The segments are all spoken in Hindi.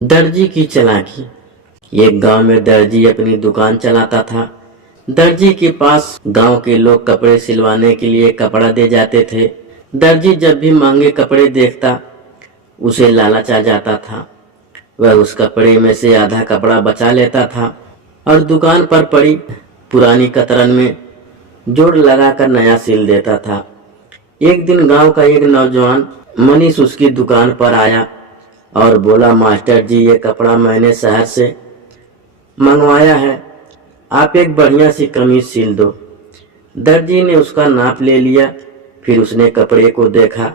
दर्जी की चालाकी। एक गांव में दर्जी अपनी दुकान चलाता था। दर्जी के पास गांव के लोग कपड़े सिलवाने के लिए कपड़ा दे जाते थे। दर्जी जब भी महंगे कपड़े देखता उसे लालच आ जाता था। वह उस कपड़े में से आधा कपड़ा बचा लेता था और दुकान पर पड़ी पुरानी कतरन में जोड़ लगाकर नया सिल देता था। एक दिन गांव का एक नौजवान मनीष उसकी दुकान पर आया और बोला, मास्टर जी, ये कपड़ा मैंने शहर से मंगवाया है, आप एक बढ़िया सी कमीज सिल दो। दर्जी ने उसका नाप ले लिया। फिर उसने कपड़े को देखा।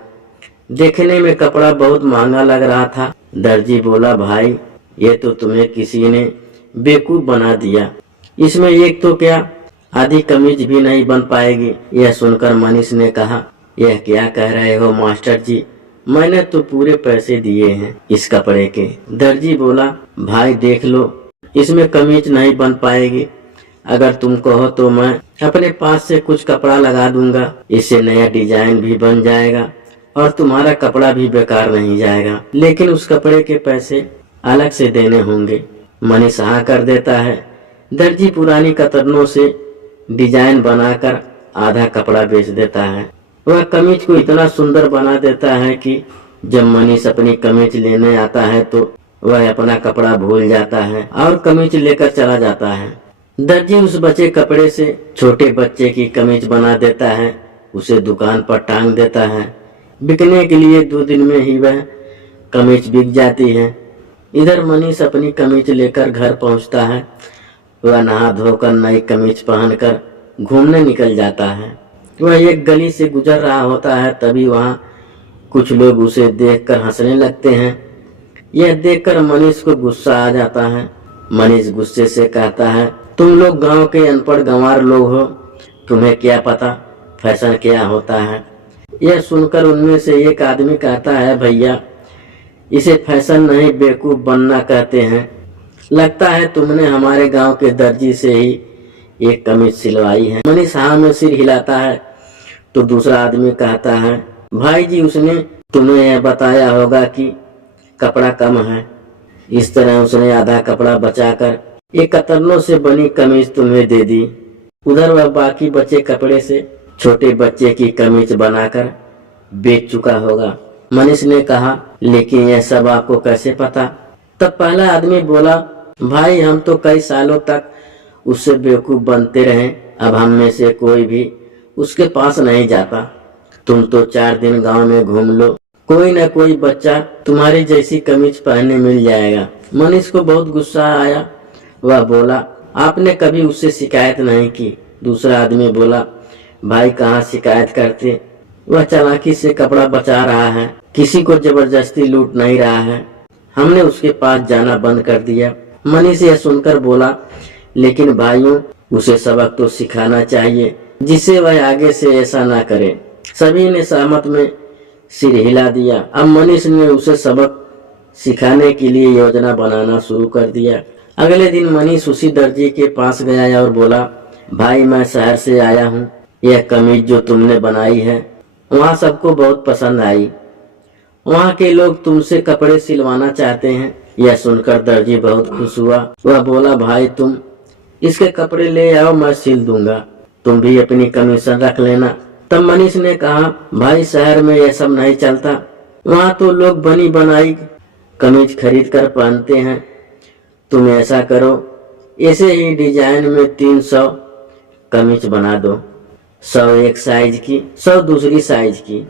देखने में कपड़ा बहुत महंगा लग रहा था। दर्जी बोला, भाई, ये तो तुम्हें किसी ने बेवकूफ बना दिया। इसमें एक तो क्या, आधी कमीज भी नहीं बन पाएगी। यह सुनकर मनीष ने कहा, यह क्या कह रहे हो मास्टर जी, मैंने तो पूरे पैसे दिए हैं इस कपड़े के। दर्जी बोला, भाई देख लो, इसमें कमीज नहीं बन पाएगी। अगर तुम कहो तो मैं अपने पास से कुछ कपड़ा लगा दूंगा, इससे नया डिजाइन भी बन जाएगा और तुम्हारा कपड़ा भी बेकार नहीं जाएगा, लेकिन उस कपड़े के पैसे अलग से देने होंगे। मनीष हाँ कर देता है। दर्जी पुरानी कतरनों से डिजाइन बनाकर आधा कपड़ा बेच देता है। वह कमीज को इतना सुंदर बना देता है कि जब मनीष अपनी कमीज लेने आता है तो वह अपना कपड़ा भूल जाता है और कमीज लेकर चला जाता है। दर्जी उस बचे कपड़े से छोटे बच्चे की कमीज बना देता है, उसे दुकान पर टांग देता है। बिकने के लिए 2 दिन में ही वह कमीज बिक जाती है। इधर मनीष अपनी कमीज लेकर घर पहुंचता है। वह नहा धोकर नई कमीज पहनकर घूमने निकल जाता है। वह एक गली से गुजर रहा होता है, तभी वहाँ कुछ लोग उसे देखकर हंसने लगते हैं। यह देखकर मनीष को गुस्सा आ जाता है। मनीष गुस्से से कहता है, तुम लोग गांव के अनपढ़ गंवार लोग हो, तुम्हें क्या पता फैशन क्या होता है। यह सुनकर उनमें से एक आदमी कहता है, भैया, इसे फैशन नहीं बेवकूफ बनना कहते हैं। लगता है तुमने हमारे गांव के दर्जी से ही एक कमीज सिलवाई है। मनीष हाँ में सिर हिलाता है तो दूसरा आदमी कहता है, भाई जी, उसने तुम्हें यह बताया होगा कि कपड़ा कम है, इस तरह उसने आधा कपड़ा बचाकर एक कतरनों से बनी कमीज तुम्हें दे दी। उधर वह बाकी बचे कपड़े से छोटे बच्चे की कमीज बनाकर बेच चुका होगा। मनीष ने कहा, लेकिन यह सब आपको कैसे पता? तब पहला आदमी बोला, भाई, हम तो कई सालों तक उससे बेवकूफ बनते रहे, अब हम में से कोई भी उसके पास नहीं जाता। तुम तो 4 दिन गांव में घूम लो, कोई न कोई बच्चा तुम्हारी जैसी कमीज पहनने मिल जाएगा। मनीष को बहुत गुस्सा आया। वह बोला, आपने कभी उससे शिकायत नहीं की? दूसरा आदमी बोला, भाई, कहाँ शिकायत करते, वह चालाकी से कपड़ा बचा रहा है, किसी को जबरदस्ती लूट नहीं रहा है, हमने उसके पास जाना बंद कर दिया। मनीष यह सुनकर बोला, लेकिन भाइयों, उसे सबक तो सिखाना चाहिए जिससे वह आगे से ऐसा ना करे। सभी ने सहमत में सिर हिला दिया। अब मनीष ने उसे सबक सिखाने के लिए योजना बनाना शुरू कर दिया। अगले दिन मनीष उसी दर्जी के पास गया और बोला, भाई, मैं शहर से आया हूँ, यह कमीज जो तुमने बनाई है वहाँ सबको बहुत पसंद आई। वहाँ के लोग तुमसे कपड़े सिलवाना चाहते हैं। यह सुनकर दर्जी बहुत खुश हुआ। वह बोला, भाई, तुम इसके कपड़े ले आओ, मैं सिल दूंगा, तुम भी अपनी कमीशन रख लेना। तब मनीष ने कहा, भाई, शहर में यह सब नहीं चलता, वहाँ तो लोग बनी बनाई कमीज खरीद कर पहनते हैं। तुम ऐसा करो, ऐसे ही डिजाइन में 300 कमीज बना दो, 100 एक साइज की, 100 दूसरी साइज की,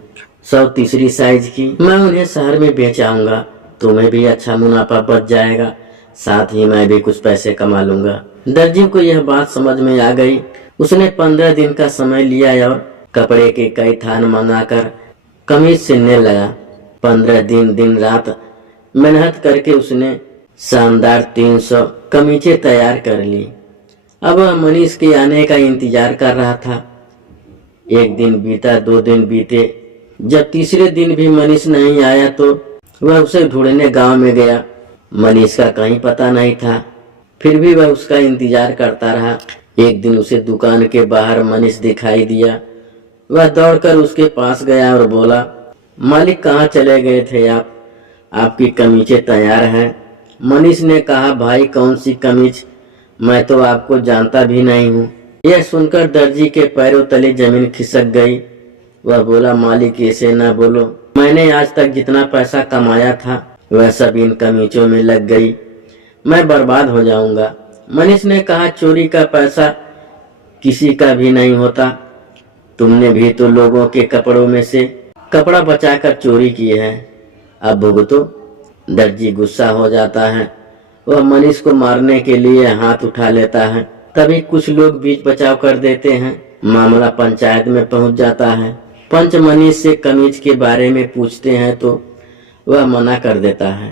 100 तीसरी साइज की। मैं उन्हें शहर में बेच आऊंगा, तुम्हें भी अच्छा मुनाफा बच जाएगा, साथ ही मैं भी कुछ पैसे कमा लूंगा। दर्जी को यह बात समझ में आ गई। उसने 15 दिन का समय लिया और कपड़े के कई थान मंगाकर कमीज सिलने लगा। 15 दिन दिन रात मेहनत करके उसने शानदार 300 कमीजें तैयार कर ली। अब वह मनीष के आने का इंतजार कर रहा था। 1 दिन बीता, 2 दिन बीते। जब तीसरे दिन भी मनीष नहीं आया तो वह उसे ढूंढने गांव में गया। मनीष का कहीं पता नहीं था, फिर भी वह उसका इंतजार करता रहा। एक दिन उसे दुकान के बाहर मनीष दिखाई दिया। वह दौड़कर उसके पास गया और बोला, मालिक, कहाँ चले गए थे आप? आपकी कमीजें तैयार हैं, मनीष ने कहा, भाई कौन सी कमीज, मैं तो आपको जानता भी नहीं हूँ। यह सुनकर दर्जी के पैरों तले जमीन खिसक गई। वह बोला, मालिक ऐसे न बोलो, मैंने आज तक जितना पैसा कमाया था वह सब इन कमीजों में लग गई, मैं बर्बाद हो जाऊंगा। मनीष ने कहा, चोरी का पैसा किसी का भी नहीं होता, तुमने भी तो लोगों के कपड़ों में से कपड़ा बचाकर चोरी की है, अब भुगतो। दर्जी गुस्सा हो जाता है, वह मनीष को मारने के लिए हाथ उठा लेता है। तभी कुछ लोग बीच बचाव कर देते हैं, मामला पंचायत में पहुंच जाता है। पंच मनीष से कमीज के बारे में पूछते हैं तो वह मना कर देता है।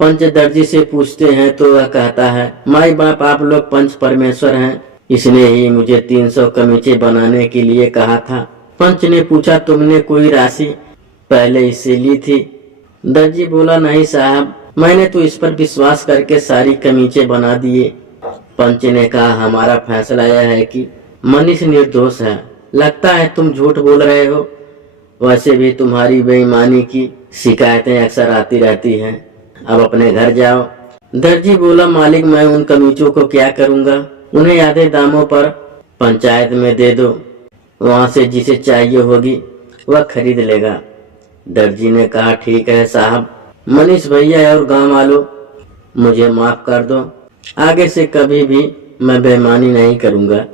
पंच दर्जी से पूछते हैं तो वह कहता है, माई बाप आप लोग पंच परमेश्वर हैं, इसने ही मुझे 300 कमीचे बनाने के लिए कहा था। पंच ने पूछा, तुमने कोई राशि पहले इससे ली थी? दर्जी बोला, नहीं साहब, मैंने तो इस पर विश्वास करके सारी कमीचे बना दिए। पंच ने कहा, हमारा फैसला यह है कि मनीष निर्दोष है, लगता है तुम झूठ बोल रहे हो, वैसे भी तुम्हारी बेईमानी की शिकायतें अक्सर आती रहती हैं, अब अपने घर जाओ। दर्जी बोला, मालिक मैं उन कमीजों को क्या करूंगा, उन्हें आधे दामों पर पंचायत में दे दो, वहां से जिसे चाहिए होगी वह खरीद लेगा। दर्जी ने कहा, ठीक है साहब, मनीष भैया और गांव वालों मुझे माफ कर दो, आगे से कभी भी मैं बेईमानी नहीं करूंगा।